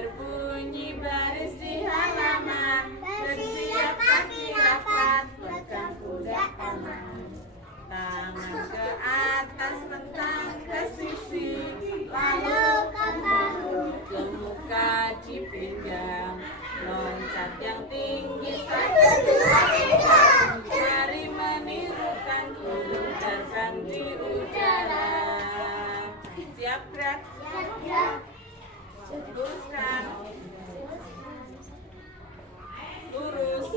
berbunyi baris di halaman, bersiap kaki rapat, pegang kuda aman. Tangan ke atas, mentang ke sisi, lalu ke bahu, ke muka dipinggang. Loncat yang tinggi, 1, 2, 3. Mari menirukan burung terbang di udara. Siap gerak? Luruskan. Lurus.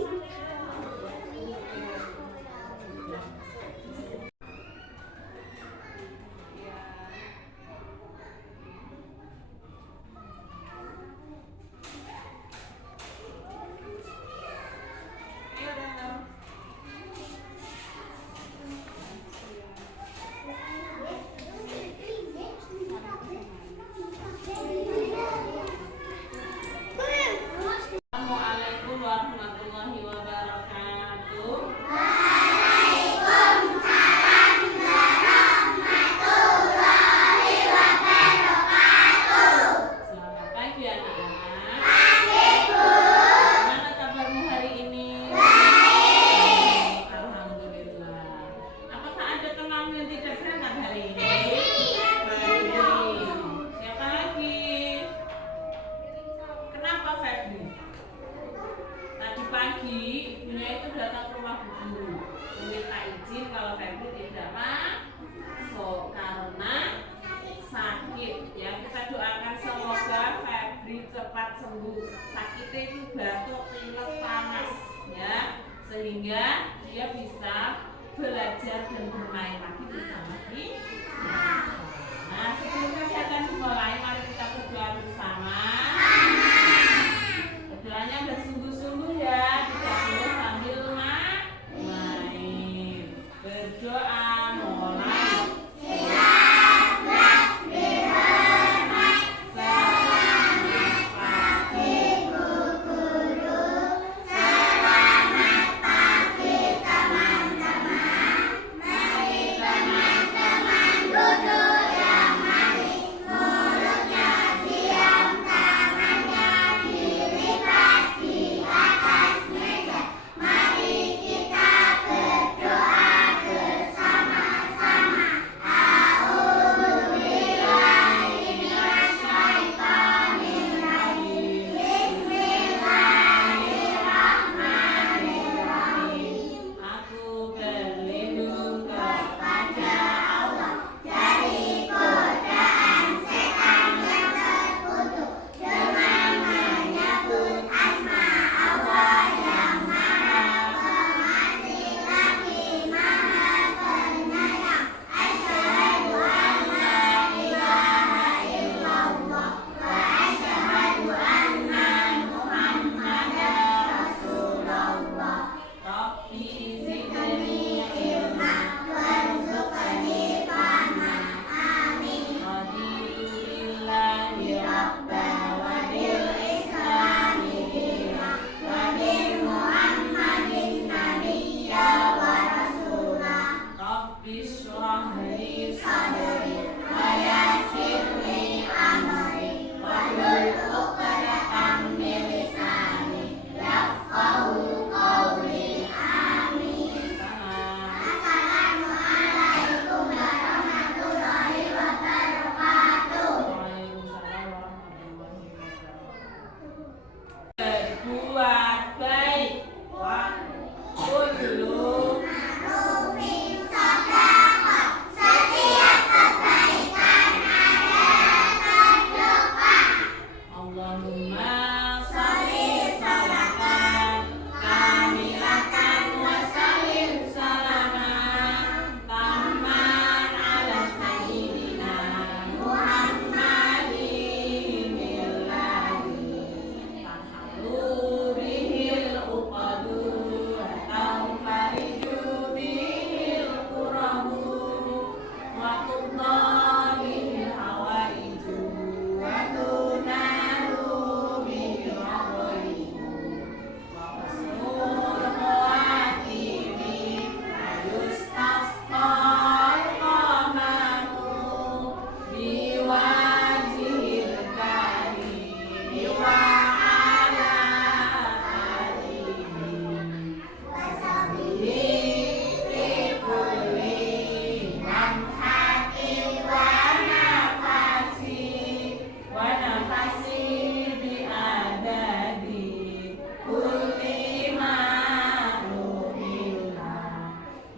Assalamualaikum warahmatullahi wabarakatuh. Waalaikumsalam warahmatullahi wabarakatuh. Selamat pagi anak-anak. Pagi, Bu. Gimana kabarmu hari ini? Baik. Alhamdulillah. Apakah ada teman yang tidak berangkat hari ini? Febri. Siapa lagi? Kenapa Febri? Tadi pagi ibunya itu datang ke rumah guru meminta izin kalau Febri tidak masuk karena sakit. Ya, kita doakan semoga Febri cepat sembuh. Sakitnya itu batuk, pilek, panas, ya, sehingga dia bisa belajar dan bermain lagi bersama kita. Nah, sebelum kegiatan dimulai, mari kita berdoa bersama. Berdoanya bersungguh-sungguh ya, tidak boleh sambil main. Berdoa mulai.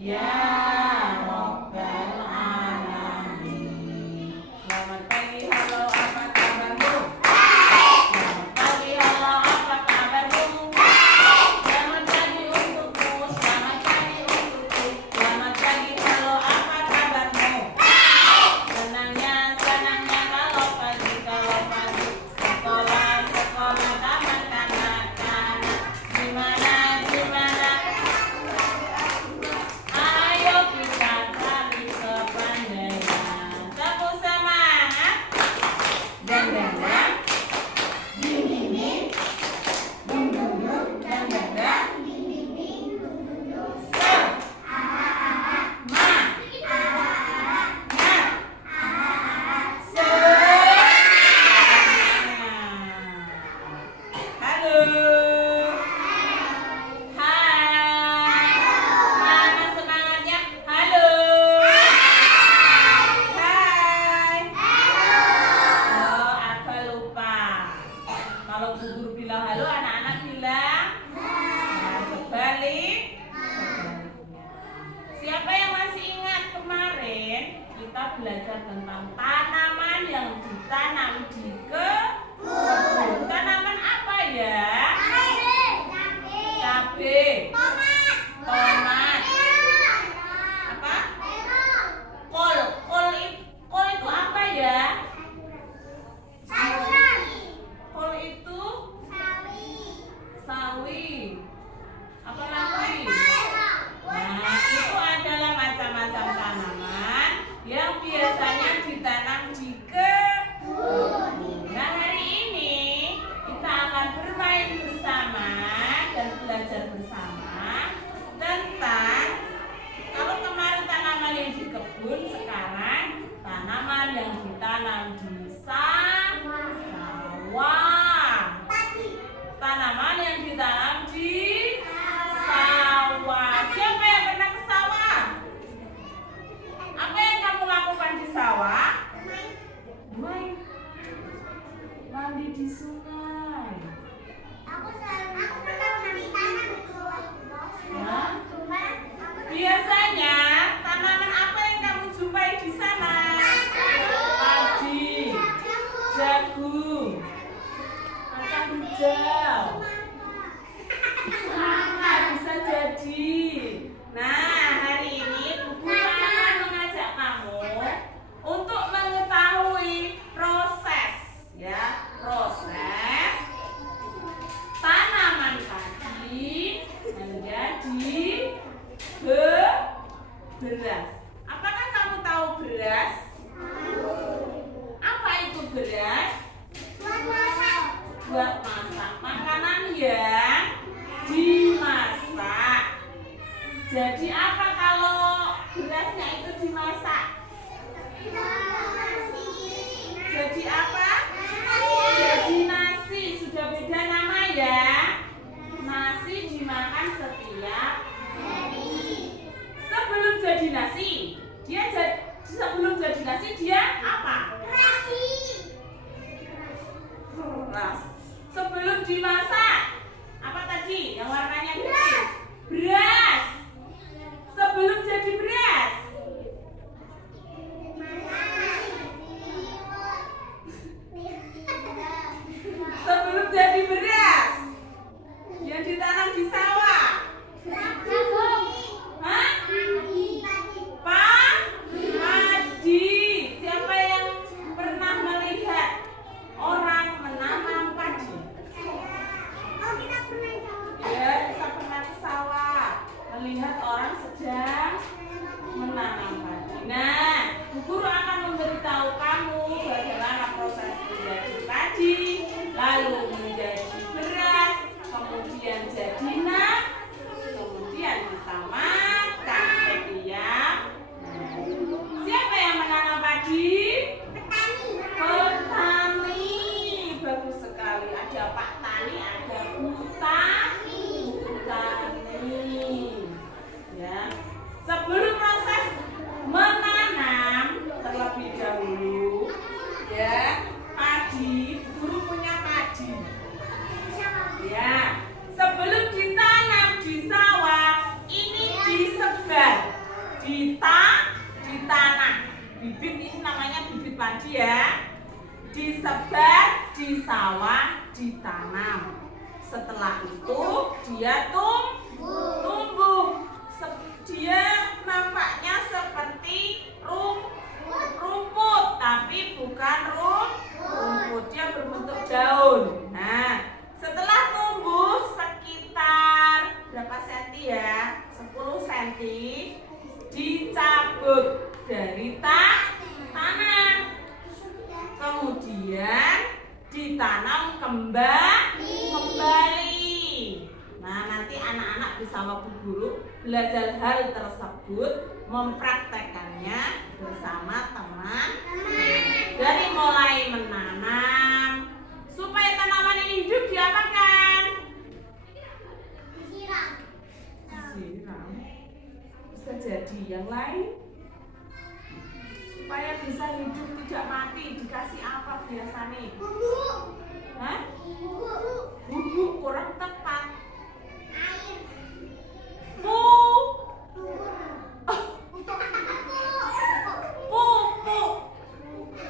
Ya Rabbal Alamin. Selamat pagi, halo, apa kabarmu? Selamat pagi, halo, apa kabarmu? Selamat pagi untukmu, selamat pagi untukku. Selamat pagi, halo, apa kabarmu? Senangnya kalau pagi, sekolah, taman kanak-kanak. Gimana? Ayo kita cari kepandaian. Tepuk semangat. Dan. Ding ding ding. Dung dung dung. Dan. Se. Ma. Nya. Se. Halo. Hai. Mana semangatnya? Halo. Hai. Oh, aku lupa. Kalau Bu Guru bilang halo, anak-anak bilang nah, sebaliknya. Siapa yang masih ingat kemarin kita belajar tentang tanaman yang ditanam di kebun. Tanaman apa ya? Cabai. Tomat. Apa? Kol. Kol itu apa ya? Kol itu sawi. Apa lagi? Nah, itu adalah macam-macam tanaman yang biasanya ditanam di kebun. Nah, hari ini kita akan bermain bersama dan belajar bersama tentang kalau kemarin tanaman yang di kebun, sekarang tanaman yang ditanam di sawah. Tanaman yang ditanam di sawah. Siapa yang pernah ke sawah? Apa yang kamu lakukan di sawah? Main. Mandi di sungai. Ya. Biasanya tanaman apa yang kamu jumpai di sana? Padi, jagung, kacang hijau. Bisa jadi. Nah, hari ini Buku akan mengajak kamu untuk mengetahui proses tanaman padi menjadi beras. Apakah kamu tahu beras? Apa itu beras? Buat masak, makanan yang dimasak. Jadi apa kalau berasnya itu dimasak? Jadi apa? Jadi nasi. Sudah beda nama ya. Nasi dimakan setiap hari. Sebelum jadi nasi, dia apa? Beras. Sebelum dimasak, apa tadi? Yang warnanya putih. Beras. Sebelum jadi beras, sebelum jadi beras yang ditanam di sawah. Hah? Padi. Siapa yang ditanam. Bibit ini namanya bibit padi ya. Disebar di sawah, ditanam. Setelah itu dia tumbuh. Dia nampaknya seperti rumput, tapi bukan rumput. Dia berbentuk daun. Nah, setelah tumbuh sekitar berapa senti ya? 10 senti, dicabut dari tanam. Kemudian ditanam kembali. Nah, nanti anak-anak bersama Bu Guru belajar hal tersebut, mempraktekannya bersama teman. Dari mulai menanam, supaya tanaman ini hidup diapakan? Disiram. Bisa jadi yang lain. Supaya bisa hidup tidak mati, dikasih apa biasanya? Hah? Bubuk kurang tepat. Pupuk.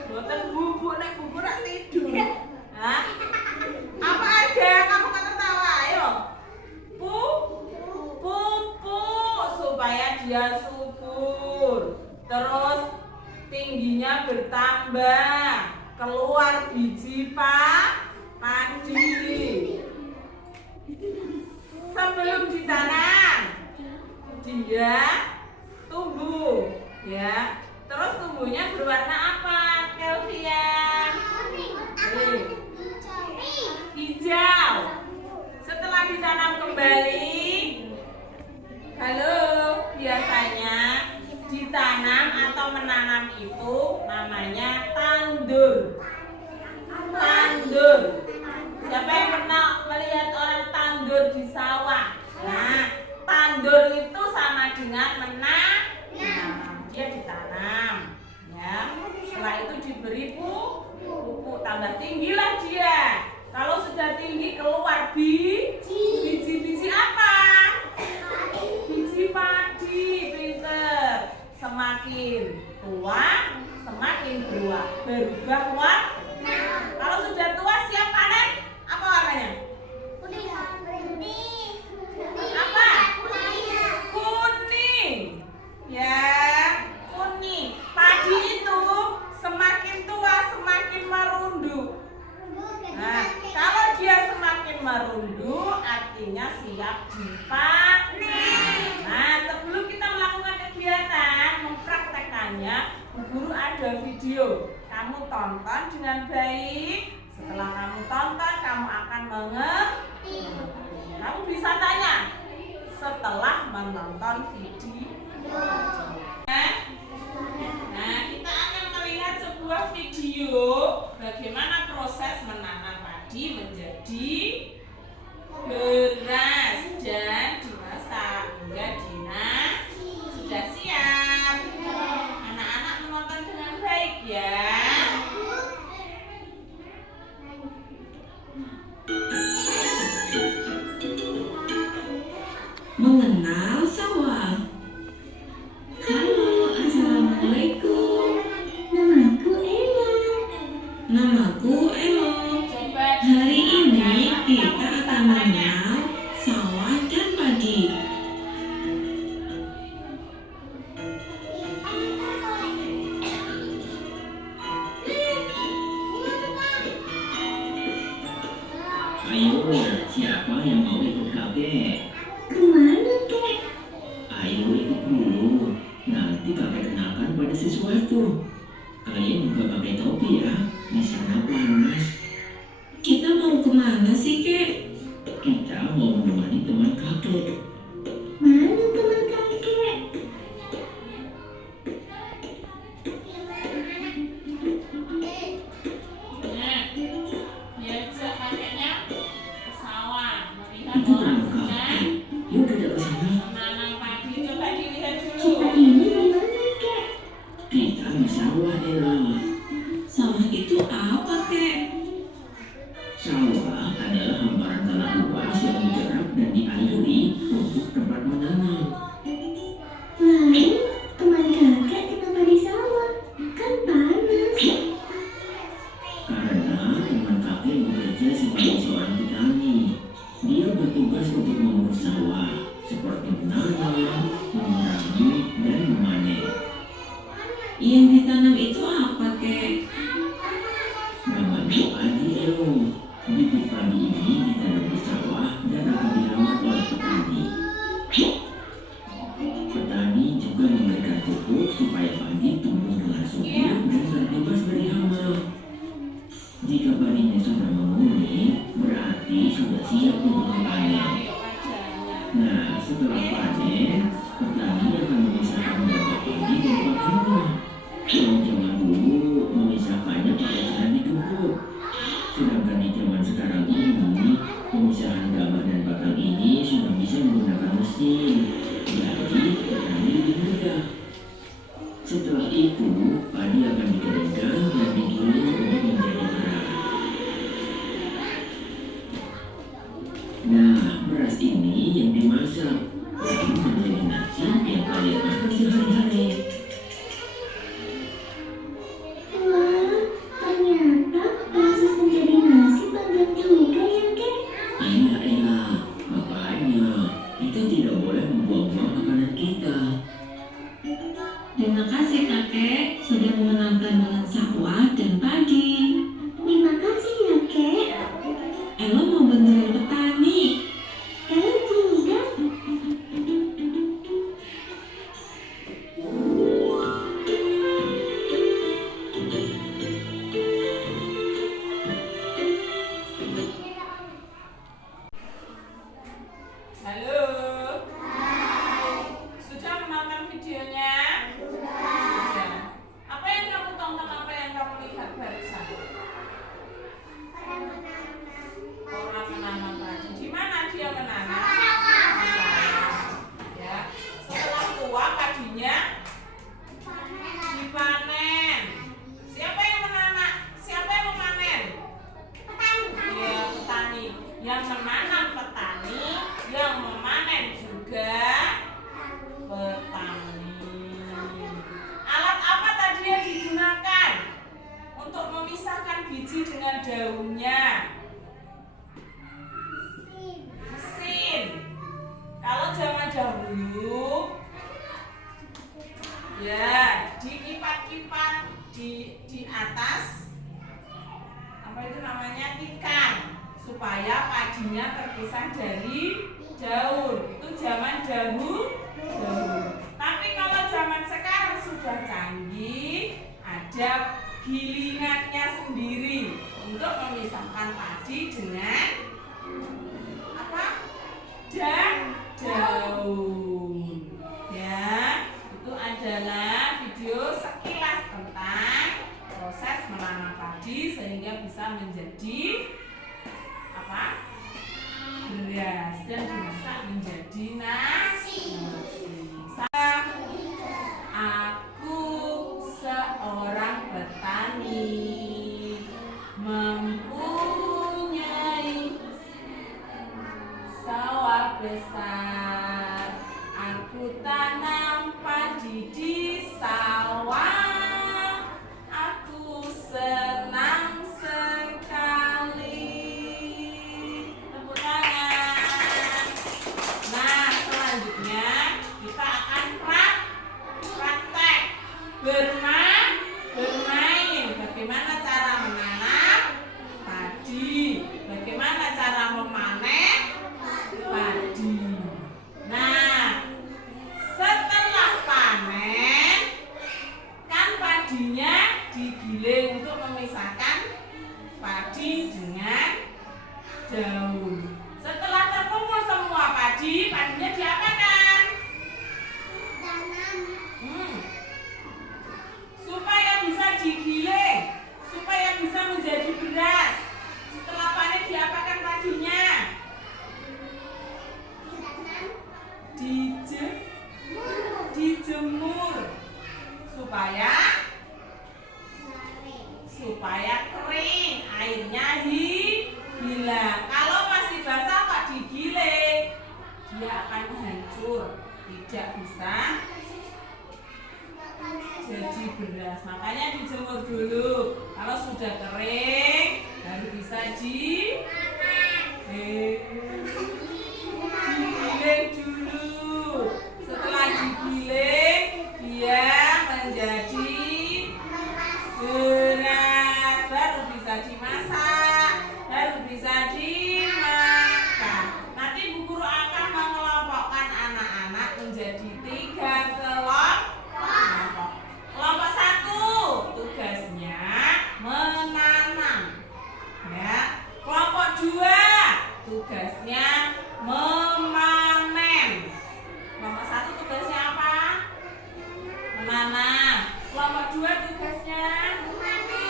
Buatan bubuk, nek bubuk rak tidur. Hah? Apa aja kamu kan tertawa? Ayo. Pupuk supaya dia subur. Terus tingginya bertambah, keluar biji padi. Sebelum ditanam, dia tumbuh, ya. Terus tumbuhnya berwarna apa, Kelvian? Hijau. Setelah ditanam kembali, halo, biasanya ditanam atau menanam itu namanya tandur. Siapa yang pernah melihat orang tandur di sawah? Nah, tandur itu sama dengan menanam. Dia ditanam, ya. Setelah itu diberi pupuk, tambah tinggilah dia. Kalau sudah tinggi keluar biji apa? Biji padi, pinter. Semakin tua, semakin berubah warna. Kalau sudah tua siap panen, apa warnanya? Apa? Kuning. Ya, kuning. Padi itu semakin tua semakin merunduk. Nah, kalau dia semakin merunduk artinya siap dipanen. Nah, sebelum kita melakukan kegiatan mempraktekannya, Bu Guru ada video. Kamu tonton dengan baik. Setelah kamu tonton, kamu akan mengerti. Kamu bisa tanya setelah menonton video. Nah, kita akan melihat sebuah video bagaimana proses menanam padi menjadi beras dan dimasak hingga dinasi. Sudah siap? Anak-anak menonton dengan baik ya. Mengenal sawah. Yang ditanam itu apa, Kek? Namanya padi elo. Bibit padi ini ditanam di sawah dan akan dirawat oleh petani. Petani juga memberikan pupuk supaya padi tumbuh dengan subur dan terbebas dari hama. Jika padinya sudah menguning, berarti sudah siap untuk dipanen. Nah, setelah panen, petani akan memisahkan gabah padi dan batangnya. Kalau zaman dulu memisahkannya pakai cara ditumpuk. Sedangkan di zaman sekarang ini, pemisahan gabah dan batang ini sudah bisa menggunakan mesin. Jadi, petani lebih mudah. Setelah itu, padi akan dikeringkan dan digiling untuk menjadi beras. Nah, beras ini yang dimasak, lalu menjadi nasi yang kalian makan sehari-hari. Wah, ternyata proses menjadi nasi panjang juga ya, Kek. Iya, Ella. Makanya, kita tidak boleh membuang-buang makanan kita. Terima kasih, Kakek, sudah mengenalkan dengan sawah dan padi. Terima kasih ya, Kek. Elo mau bantuin petani. Ella juga. Halo. Sudah menonton videonya? Sudah. Apa yang kamu tonton? Apa yang kamu lihat barusan? Orang menanam padi. Di mana dia menanam? Di sawah. Ya. Setelah tua padinya dipanen. Siapa yang menanam? Siapa yang memanen? Iya, petani. Yang menanam petani, yang memanen juga petani. Alat apa tadi yang digunakan untuk memisahkan biji dengan daunnya? Mesin. Kalau zaman dahulu, ya dikipat-kipat di atas apa itu namanya tikar supaya padinya terpisah dari daun. Itu zaman dahulu. Tapi kalau zaman sekarang sudah canggih, ada gilingannya sendiri untuk memisahkan padi dengan apa? Daun. Ya, itu adalah video sekilas tentang proses menanam padi sehingga bisa menjadi apa? Beras dan dimasak menjadi nasi. Aku seorang petani mempunyai sawah besar. Aku tanam padi di sawah. Aku senang sekali. Tepuk tangan. Nah, selanjutnya kita akan praktek bermain. Bagaimana cara menanam padi? Bagaimana cara memanen padi? Nah, setelah panen kan padinya digiling untuk memisahkan padi dengan daun. Setelah terkumpul semua padinya diapakan? Supaya bisa digiling, supaya bisa menjadi beras. Setelah panen diapakan padinya? Dijemur supaya kering, airnya hilang. Kalau masih basah kok digiling, dia akan hancur, tidak bisa jadi beras. Makanya dijemur dulu. Kalau sudah kering baru bisa digiling dulu. Setelah digiling dia menjadi menanam. Kelompok 2 tugasnya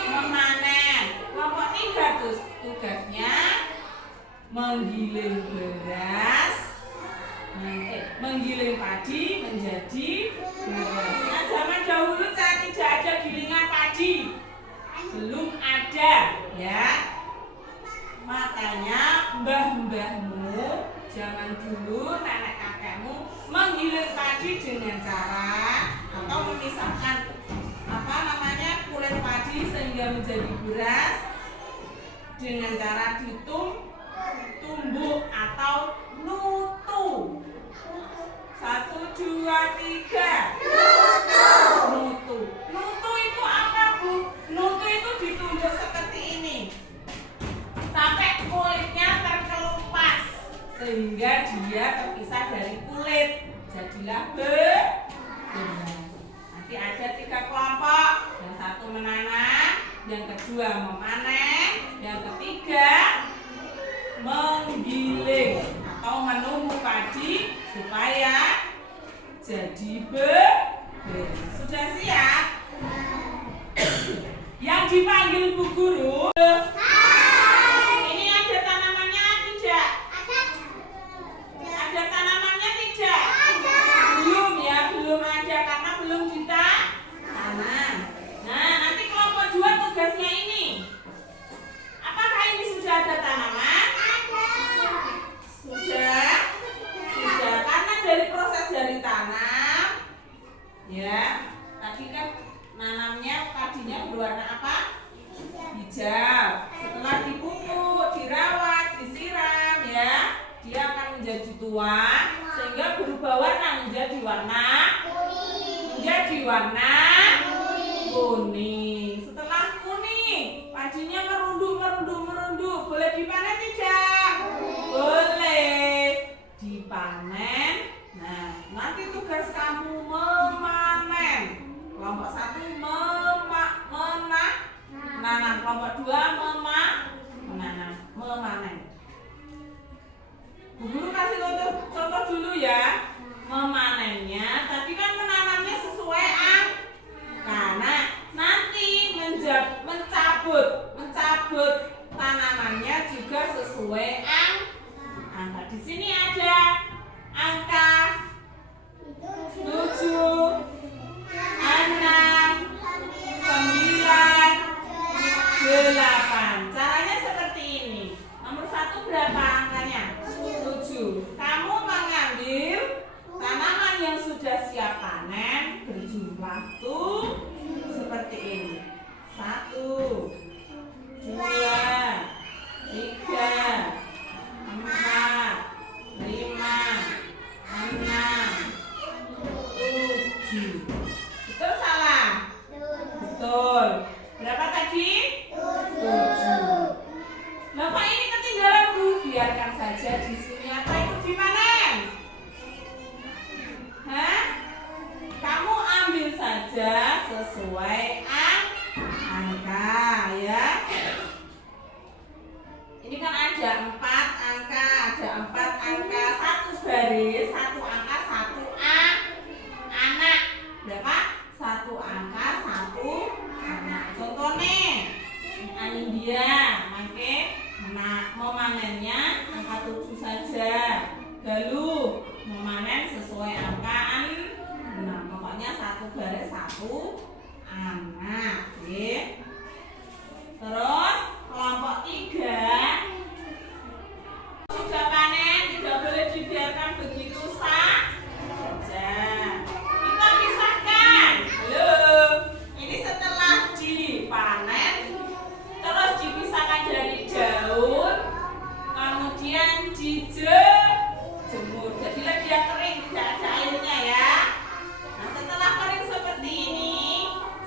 memanen. Kelompok 3 tugasnya menggiling beras, menggiling padi menjadi beras. Nah, zaman dahulu saat tidak ada gilingan padi, belum ada, ya. Makanya mbah-mbahmu zaman dulu, nenek kakekmu menggiling padi dengan cara atau memisahkan kulit padi sehingga menjadi beras dengan cara ditumbuk atau nutu. 1, 2, 3. Nutu. Nutu itu apa, Bu? Nutu itu ditumbuk seperti ini sampai kulitnya terkelupas sehingga dia terpisah dari kulit, jadilah beras. Nanti ada 3 kelompok, yang satu menanam, yang kedua memanen, yang ketiga menggiling atau menumbuk padi supaya jadi beras. Sudah siap? Yang dipanggil Bu Guru. Ini ada tanamannya tidak? Ada tanamannya tidak? Belum ya, belum ada karena belum ditanam. Nah, nanti kelompok 2 tugasnya ini. Apakah ini sudah ada tanaman? Sudah. Karena dari proses dari tanam, ya. Tadi kan nanamnya padinya berwarna apa? Hijau. Setelah dipupuk, dirawat, disiram, ya, dia akan menjadi tua sehingga berubah warna menjadi warna kuning. Setelah kuning, padinya merunduk. Boleh dipanen tidak? Boleh dipanen. Nah, nanti tugas kamu memanen. Kelompok 1 menanam, kelompok 2 memanen. Bu Guru kasih contoh dulu ya. Memanennya, tapi kan menanamnya sesuai karena nanti mencabut tanamannya juga sesuai angka. Di sini ada angka 7, 6, 9, 8. Caranya seperti ini. Nomor 1 berapa angkanya? 7. Kamu mengambil tanaman yang sudah siap panen berjumlah seperti ini. 1, 2, 3, 4, 5, 6, 7. Betul salah? Betul. Berapa tadi? 7. Bapak ini ketinggalan, Bu. Biarkan saja di sini atau ikut dipanen? Kamu ambil saja sesuai angka, ya. Ini kan ada 4 angka, satu baris, 1 angka, 1 anak. Berapa? 1 angka, 1 anak. Contoh nih, Anindya, memanennya angka 7 saja. Galuh memanen sesuai angka 6. Pokoknya 1 baris, 1 anak. Oke. Terus kelompok 3 sudah panen, tidak boleh dibiarkan begitu saja. Kita pisahkan. Halo. Ini setelah dipanen, terus dipisahkan dari daun, kemudian dijemur. Jadilah dia kering, tidak ada airnya, ya. Nah, setelah kering seperti ini,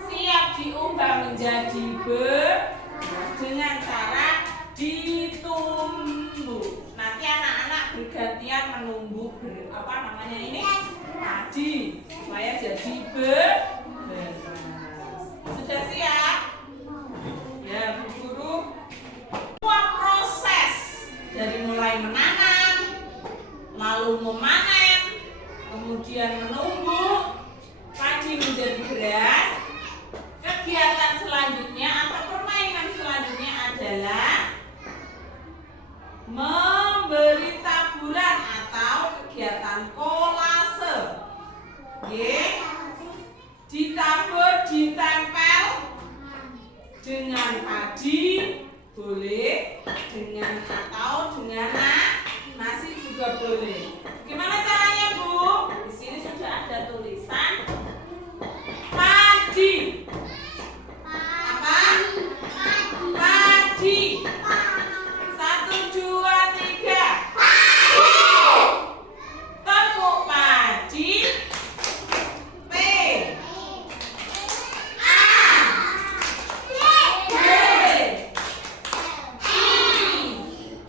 siap diubah menjadi beras dengan cara ditumbuk. Nanti anak-anak bergantian menumbuk padi supaya jadi beras. Sudah siap? Ya, Bu Guru. Semua proses dari mulai menanam, lalu memanen, kemudian menumbuk padi menjadi dengan atau dengan nasi juga boleh. Gimana caranya, Bu? Di sini sudah ada tulisan padi. Apa? Padi. 1, 2, 3. Tepuk padi. P. A. D. I.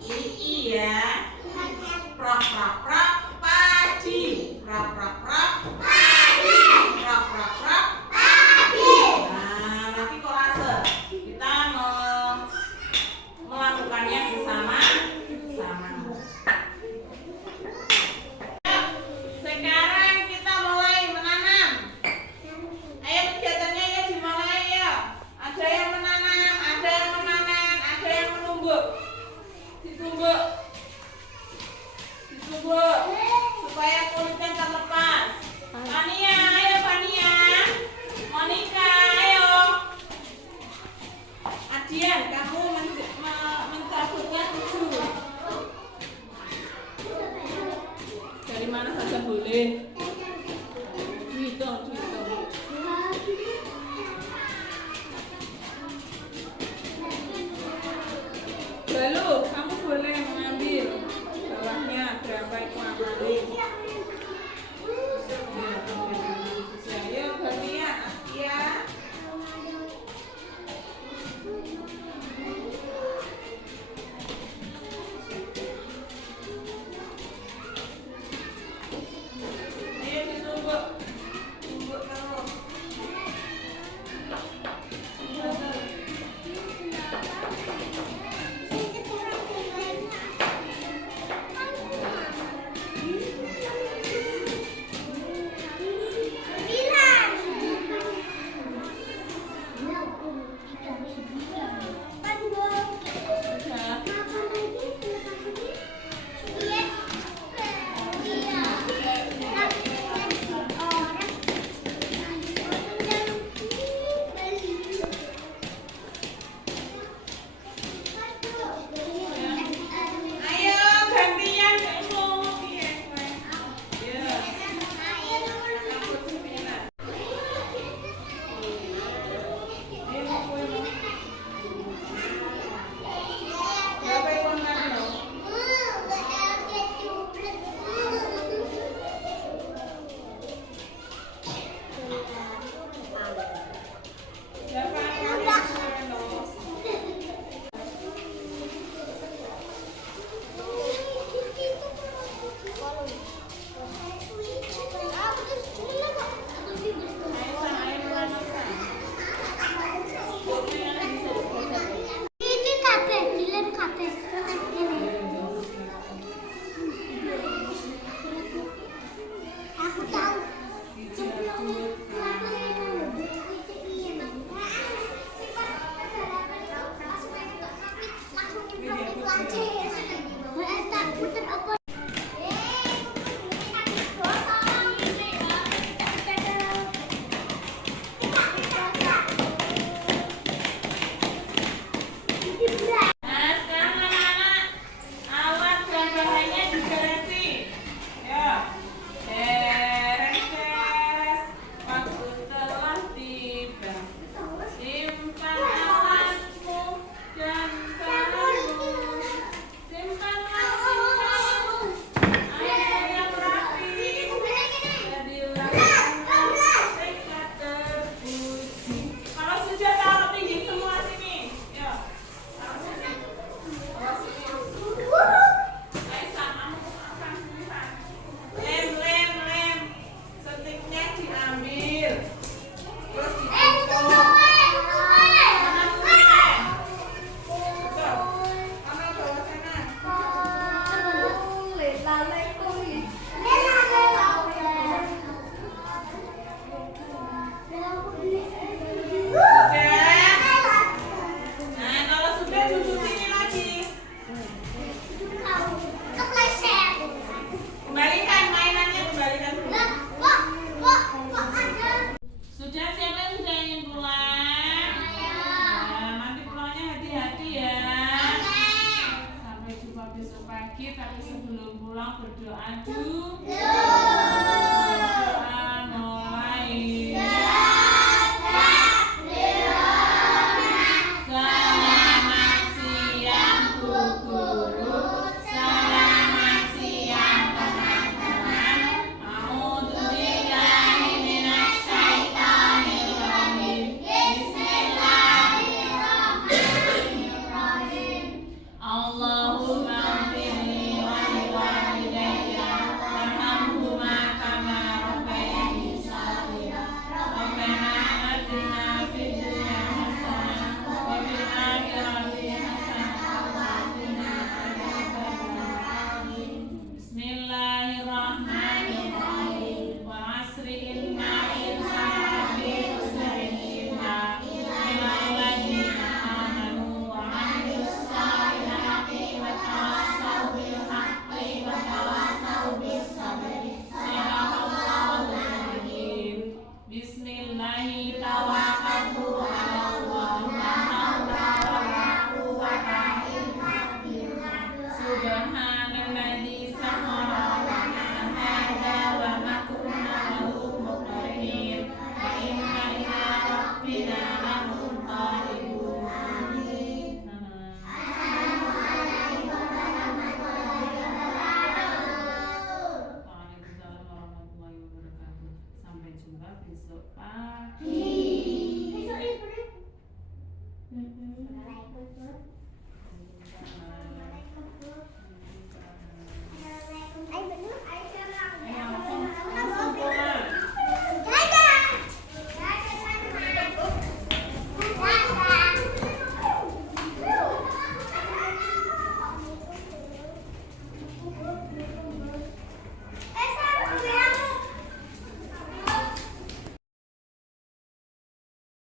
Bismillahirrahmanirrahim.